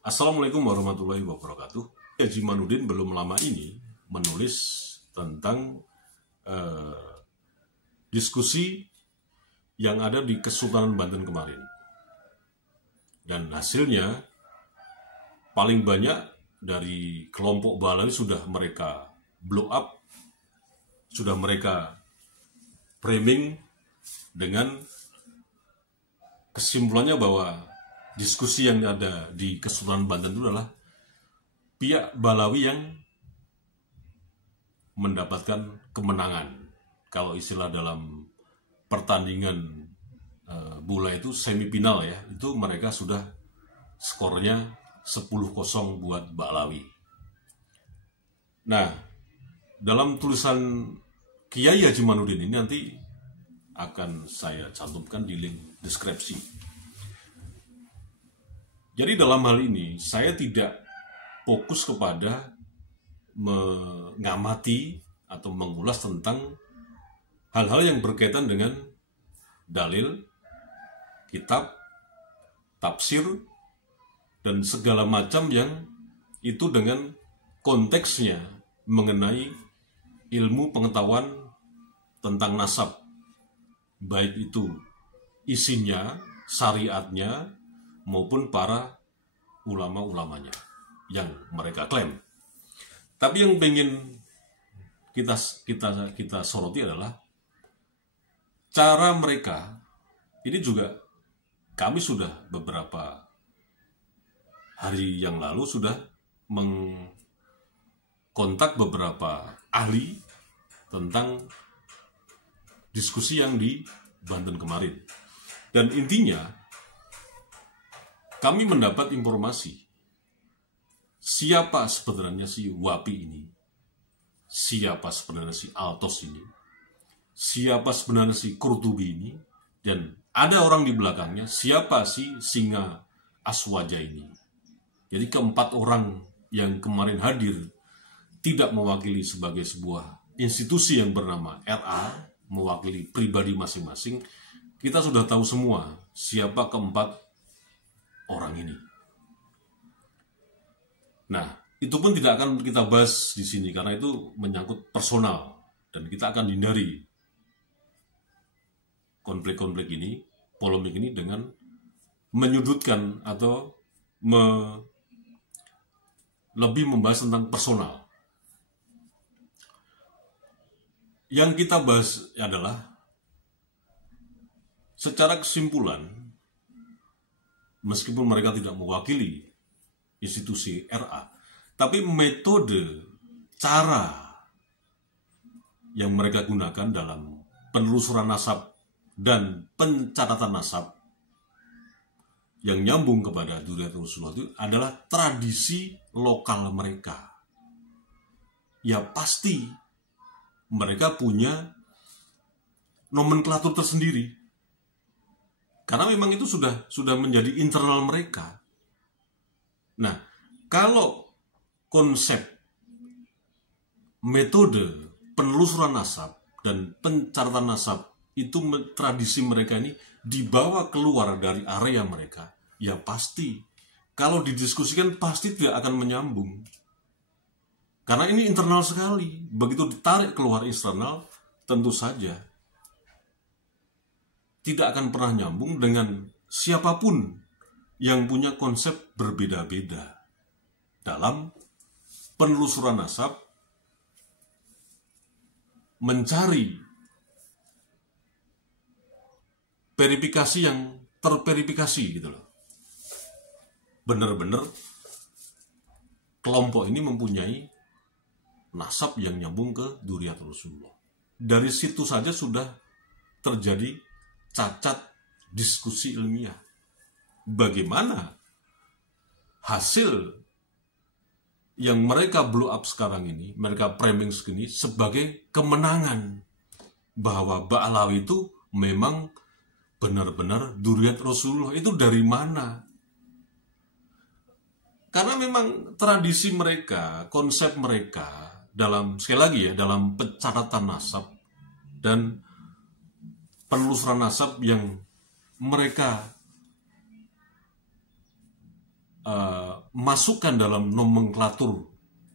Assalamualaikum warahmatullahi wabarakatuh. Haji Manudin belum lama ini menulis tentang diskusi yang ada di Kesultanan Banten kemarin. Dan hasilnya paling banyak dari kelompok Balawi sudah mereka blow up, sudah mereka framing dengan kesimpulannya bahwa diskusi yang ada di Kesultanan Banten itu adalah pihak Balawi yang mendapatkan kemenangan. Kalau istilah dalam pertandingan bola itu semifinal ya, itu mereka sudah skornya 10-0 buat Balawi. Nah, dalam tulisan Kiai Haji Manudin ini nanti akan saya cantumkan di link deskripsi. Jadi dalam hal ini saya tidak fokus kepada mengamati atau mengulas tentang hal-hal yang berkaitan dengan dalil, kitab, tafsir, dan segala macam yang itu dengan konteksnya mengenai ilmu pengetahuan tentang nasab, baik itu isinya, syariatnya, maupun para ulama-ulamanya yang mereka klaim. Tapi yang pengen kita soroti adalah cara mereka. Ini juga kami sudah beberapa hari yang lalu sudah mengkontak beberapa ahli tentang diskusi yang di Banten kemarin. Dan intinya kami mendapat informasi siapa sebenarnya si Wapi ini, siapa sebenarnya si Altos ini, siapa sebenarnya si Qurtubi ini, dan ada orang di belakangnya, siapa si Singa Aswaja ini. Jadi keempat orang yang kemarin hadir tidak mewakili sebagai sebuah institusi yang bernama RA, mewakili pribadi masing-masing. Kita sudah tahu semua siapa keempat orang ini. Nah, itu pun tidak akan kita bahas di sini karena itu menyangkut personal dan kita akan hindari konflik-konflik ini, polemik ini dengan menyudutkan atau lebih membahas tentang personal. Yang kita bahas adalah secara kesimpulan, meskipun mereka tidak mewakili institusi RA, tapi metode, cara yang mereka gunakan dalam penelusuran nasab dan pencatatan nasab yang nyambung kepada Dzurriyyatul Rasulullah itu adalah tradisi lokal mereka. Ya pasti mereka punya nomenklatur tersendiri. Karena memang itu sudah menjadi internal mereka. Nah, kalau konsep metode penelusuran nasab dan pencatatan nasab itu tradisi mereka ini dibawa keluar dari area mereka, ya pasti kalau didiskusikan pasti tidak akan menyambung. Karena ini internal sekali. Begitu ditarik keluar eksternal, tentu saja tidak akan pernah nyambung dengan siapapun yang punya konsep berbeda-beda dalam penelusuran nasab, mencari verifikasi yang terverifikasi gitu loh. Benar-benar kelompok ini mempunyai nasab yang nyambung ke Dzurriyyatul Rasulullah. Dari situ saja sudah terjadi cacat diskusi ilmiah. Bagaimana hasil yang mereka blow up sekarang ini, mereka framing segini sebagai kemenangan bahwa Ba'alawi itu memang benar-benar Dzurriyyat Rasulullah. Itu dari mana? Karena memang tradisi mereka, konsep mereka dalam, sekali lagi ya, dalam pencatatan nasab dan penelusuran nasab yang mereka masukkan dalam nomenklatur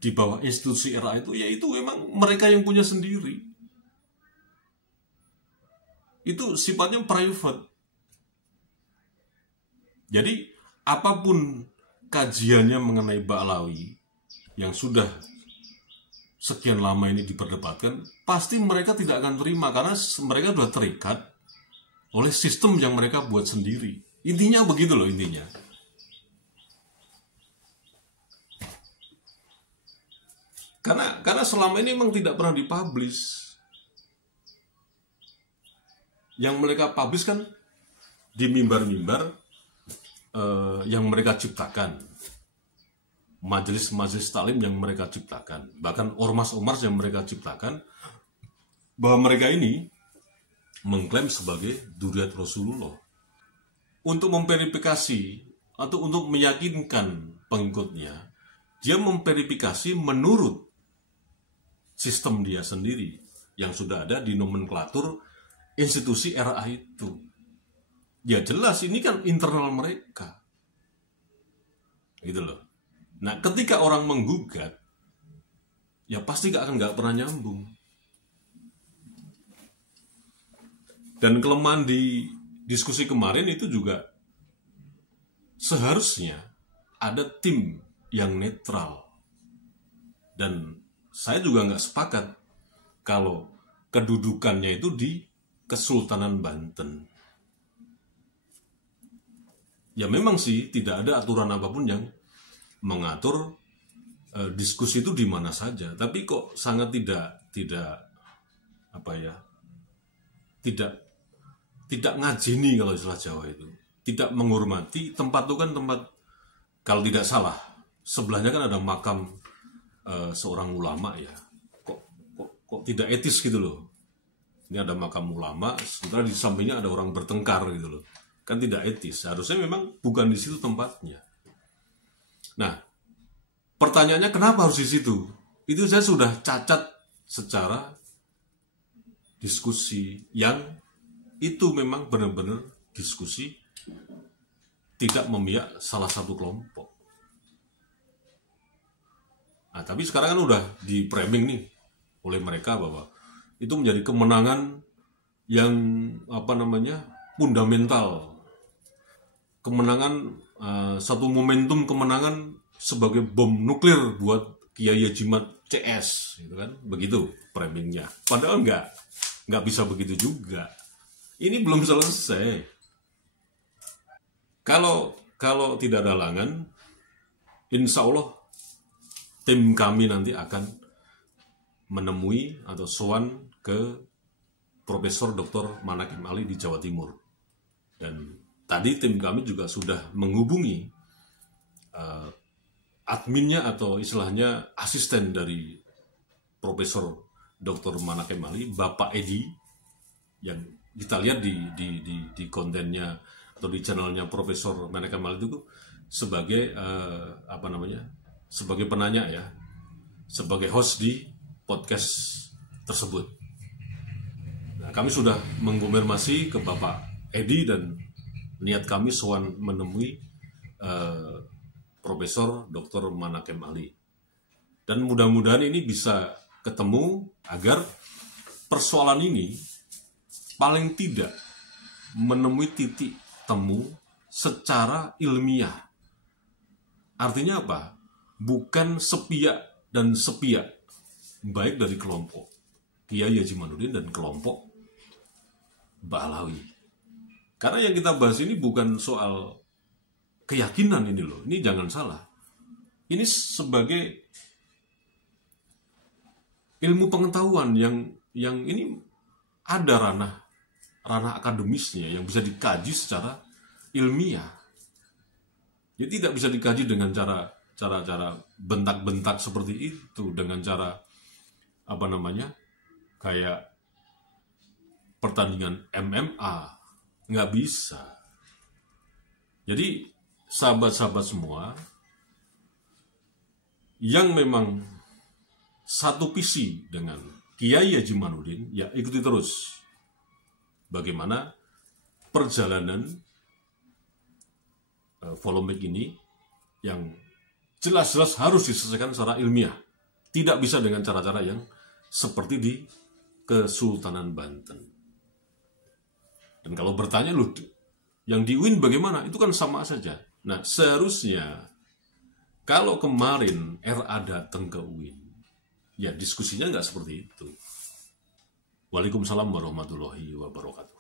di bawah institusi RA itu, yaitu memang mereka yang punya sendiri. Itu sifatnya private. Jadi apapun kajiannya mengenai Ba'alawi yang sudah sekian lama ini diperdebatkan, pasti mereka tidak akan terima karena mereka sudah terikat oleh sistem yang mereka buat sendiri. Intinya begitu loh, intinya. Karena selama ini memang tidak pernah dipublish. Yang mereka publish kan di mimbar-mimbar yang mereka ciptakan, majelis-majelis taklim yang mereka ciptakan, bahkan ormas-ormas yang mereka ciptakan, bahwa mereka ini mengklaim sebagai dzurriyyat Rasulullah. Untuk memverifikasi atau untuk meyakinkan pengikutnya, dia memverifikasi menurut sistem dia sendiri yang sudah ada di nomenklatur institusi RA itu. Ya jelas ini kan internal mereka. Gitu loh. Nah, ketika orang menggugat, ya pasti nggak pernah nyambung. Dan kelemahan di diskusi kemarin itu juga seharusnya ada tim yang netral. Dan saya juga nggak sepakat kalau kedudukannya itu di Kesultanan Banten. Ya memang sih tidak ada aturan apapun yang mengatur diskusi itu di mana saja, tapi kok sangat tidak ngajeni kalau istilah Jawa itu, tidak menghormati tempat itu kan tempat, kalau tidak salah sebelahnya kan ada makam seorang ulama ya, kok tidak etis gitu loh. Ini ada makam ulama, sementara di sampingnya ada orang bertengkar gitu loh. Kan tidak etis, harusnya memang bukan di situ tempatnya. Nah, pertanyaannya kenapa harus di situ? Itu saya sudah cacat secara diskusi yang itu memang benar-benar diskusi tidak memihak salah satu kelompok. Nah, tapi sekarang kan udah di framing nih oleh mereka bahwa itu menjadi kemenangan yang fundamental. Kemenangan, satu momentum kemenangan sebagai bom nuklir buat Kiai Haji Mat CS, gitu kan? Begitu framingnya. Padahal nggak bisa begitu juga. Ini belum selesai. Kalau tidak ada halangan, insya Allah tim kami nanti akan menemui atau sowan ke Profesor Dr. Manakim Ali di Jawa Timur. Dan tadi tim kami juga sudah menghubungi adminnya atau istilahnya asisten dari Profesor Dr. Manakim Ali, Bapak Edi, yang kita lihat di kontennya atau di channelnya Profesor Manakim Ali itu sebagai sebagai penanya ya, sebagai host di podcast tersebut. Nah, kami sudah mengkonfirmasi ke Bapak Edi dan niat kami sowan menemui Profesor Dr. Manakim Ali. Dan mudah-mudahan ini bisa ketemu agar persoalan ini paling tidak menemui titik temu secara ilmiah. Artinya apa? Bukan sepihak dan sepihak, baik dari kelompok Kiai Haji Manudin dan kelompok Ba'alawi. Karena yang kita bahas ini bukan soal keyakinan ini loh, ini jangan salah. Ini sebagai ilmu pengetahuan yang ini ada ranah akademisnya yang bisa dikaji secara ilmiah. Jadi tidak bisa dikaji dengan cara bentak-bentak seperti itu, dengan cara kayak pertandingan MMA, nggak bisa. Jadi sahabat-sahabat semua yang memang satu visi dengan Kiai Haji Manudin, ya ikuti terus bagaimana perjalanan polemik ini yang jelas-jelas harus diselesaikan secara ilmiah. Tidak bisa dengan cara-cara yang seperti di Kesultanan Banten. Dan kalau bertanya, loh, yang di UIN bagaimana? Itu kan sama saja. Nah, seharusnya kalau kemarin RA datang ke UIN, ya diskusinya nggak seperti itu. Waalaikumsalam warahmatullahi wabarakatuh.